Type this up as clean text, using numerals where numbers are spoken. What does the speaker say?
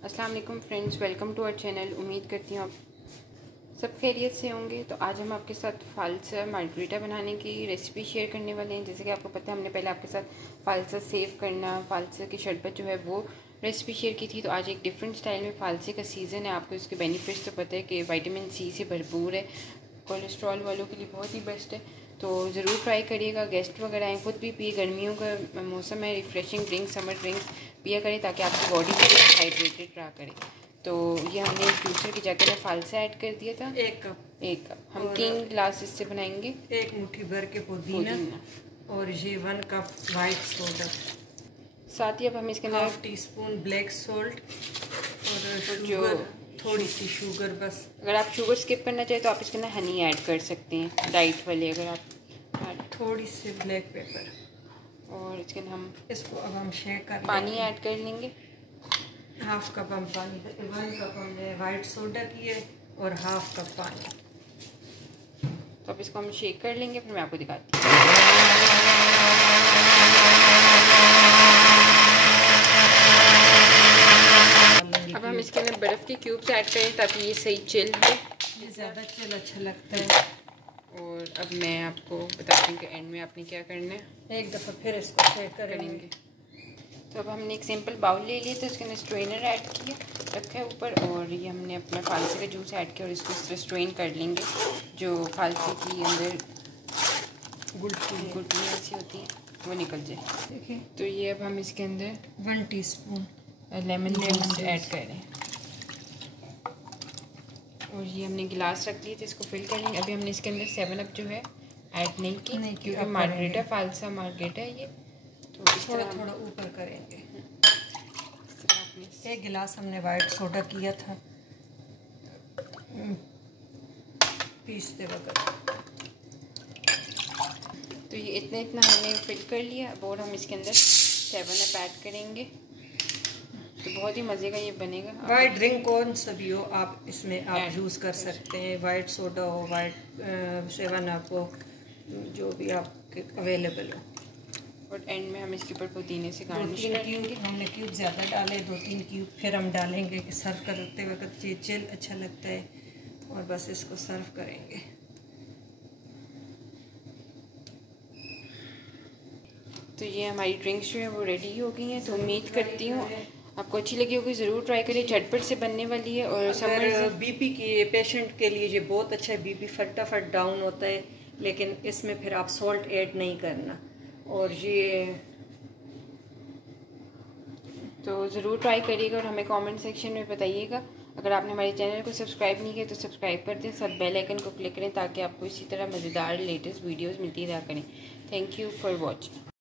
अस्सलाम वालेकुम friends, welcome to our channel. उम्मीद करती हूँ आप सब खैरियत से होंगे। तो आज हम आपके साथ फालसा मार्गरीटा बनाने की रेसिपी शेयर करने वाले हैं। जैसे कि आपको पता है, हमने पहले आपके साथ फालसा सेव करना, फालसा की शरबत जो है वो रेसिपी शेयर की थी। तो आज एक डिफरेंट स्टाइल में, फालसे का सीज़न है, आपको इसके बेनिफिट्स तो पता है कि विटामिन सी से भरपूर है, कोलेस्ट्रॉल वालों के लिए बहुत ही बेस्ट है। तो ज़रूर ट्राई करिएगा। गेस्ट वगैरह आए, खुद भी पिए, गर्मियों का मौसम है, रिफ़्रेशिंग ड्रिंक्स, समर ड्रिंक्स पिया करें ताकि आपकी बॉडी भी हाइड्रेटेड रहा करे। तो ये हमने एक जूसर की जगह में फालसा ऐड कर दिया था, एक कप हम 3 गिलास इससे बनाएंगे। 1 मुट्ठी भर के पुदीना और ये 1 कप वाइट सोडा। साथ ही अब हम इसके अंदर 1/2 टीस्पून ब्लैक सॉल्ट और शुगर, थोड़ी सी शुगर बस। अगर आप शुगर स्किप करना चाहें तो आप इसके अंदर हनी ऐड कर सकते हैं, डाइट वाले। अगर आप थोड़ी सी ब्लैक पेपर और इसके अंदर हम इसको अब हम शेक कर पानी ऐड कर लेंगे। 1/2 कप हम पानी, 1 कप हमने वाइट सोडा किए और 1/2 कप पानी। तो अब इसको हम शेक कर लेंगे, फिर मैं आपको दिखाती हूँ। अब हम इसके अंदर बर्फ़ के क्यूब्स ऐड करें ताकि ये सही चिल हो। ये ज़्यादा चिल अच्छा लगता है। और अब मैं आपको बताती हूँ कि एंड में आपने क्या करना है। एक दफ़ा फिर इसको शेक करेंगे। तो अब हमने एक सिंपल बाउल ले लिया, तो इसके अंदर स्ट्रेनर ऐड किया, रखा है ऊपर, और ये हमने अपना फालसे का जूस ऐड किया और इसको इस तरह स्ट्रेन कर लेंगे। जो फालसे की अंदर गुठलियाँ ऐसी होती हैं वो निकल जाए। देखिए, तो ये अब हम इसके अंदर 1 टीस्पून लेमन जूस ऐड कर रहे हैं। और ये हमने गिलास रख लिए थे, इसको फिल कर लेंगे। अभी हमने इसके अंदर 7 अप जो है ऐड नहीं की क्योंकि मार्गरीटा फालसा मार्गरीटा है ये। तो इस तरह थोड़ा ऊपर करेंगे। 1 गिलास हमने वाइट सोडा किया था पीसते वक्त। तो ये इतना हमने फिल कर लिया। अब और हम इसके अंदर 7 अप ऐड करेंगे, तो बहुत ही मज़े का ये बनेगा। वाइट ड्रिंक कौन सा भी हो आप इसमें आप यूज़ कर सकते हैं। वाइट सोडा हो, वाइट 7 अप हो, जो भी आपके अवेलेबल हो। और एंड में हम इसके ऊपर पुदीने से गार्निश करेंगे। हमने क्यूब ज़्यादा डाले, 2-3 क्यूब फिर हम डालेंगे कि सर्व करते वक्त ये चिल अच्छा लगता है। और बस इसको सर्व करेंगे। तो ये हमारी ड्रिंक्स जो है वो रेडी हो गई हैं। तो उम्मीद करती हूँ आपको अच्छी लगी होगी। ज़रूर ट्राई करिए, झटपट से बनने वाली है। और समर बीपी के पेशेंट के लिए ये बहुत अच्छा है। बीपी फटाफट डाउन होता है, लेकिन इसमें फिर आप सॉल्ट ऐड नहीं करना। और ये तो ज़रूर ट्राई करिएगा और हमें कमेंट सेक्शन में बताइएगा। अगर आपने हमारे चैनल को सब्सक्राइब नहीं किया तो सब्सक्राइब कर दें, साथ बेल आइकन को क्लिक करें ताकि आपको इसी तरह मज़ेदार लेटेस्ट वीडियोस मिलती रहा करें। Thank you for watching.